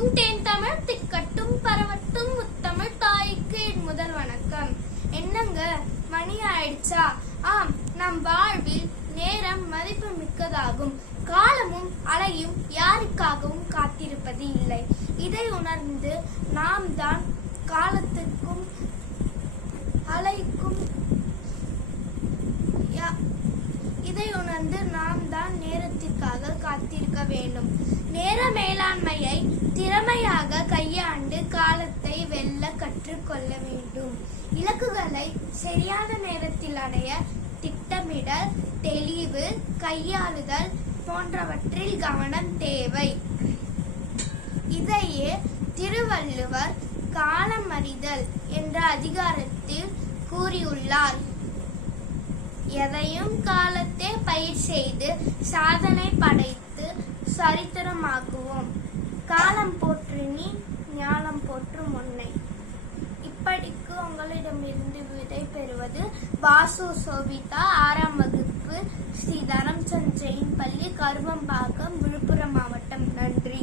தித்திக்கும் தேன் தமிழ் திக்கட்டும் பரவட்டும் முத்தமிழ் தாய்க்கு என் முதல் வணக்கம். என்னங்க மணி ஆயிடுச்சா? ஆம், நம் வாழ்வில் நேரம் மதிப்பு மிக்கதாகும். காலமும் அலையும் யாருக்காகவும் காத்திருப்பது இல்லை. இதை உணர்ந்து நாம் தான் காலத்திற்கும் அலைக்கும் நேரத்திற்காக காத்திருக்க வேண்டும். நேர மேலாண்மையை திறமையாக கையாண்டு காலத்தை வெல்ல கற்றுக்கொள்ள வேண்டும். இலக்குகளை சரியான நேரத்தில் அடைய திட்டமிடல், தெளிவு, கையாளுதல் போன்றவற்றில் கவனம் தேவை. இதையே திருவள்ளுவர் காலமறிதல் என்ற அதிகாரத்தில் கூறியுள்ளார். எதையும் காலத்தே பயிர் செய்து சாதனை படைத்து சரித்திரமாக்குவோம். காலம் போற்று நீ, ஞானம் போற்றும் உன்னை. இப்படிக்கு உங்களிடமிருந்து விடை பெறுவது வாசு சோபிதா, 6ஆம் வகுப்பு, ஸ்ரீ தரம்சந்த் ஜெயின் பள்ளி, கருவம்பாக்கம், விழுப்புரம் மாவட்டம். நன்றி.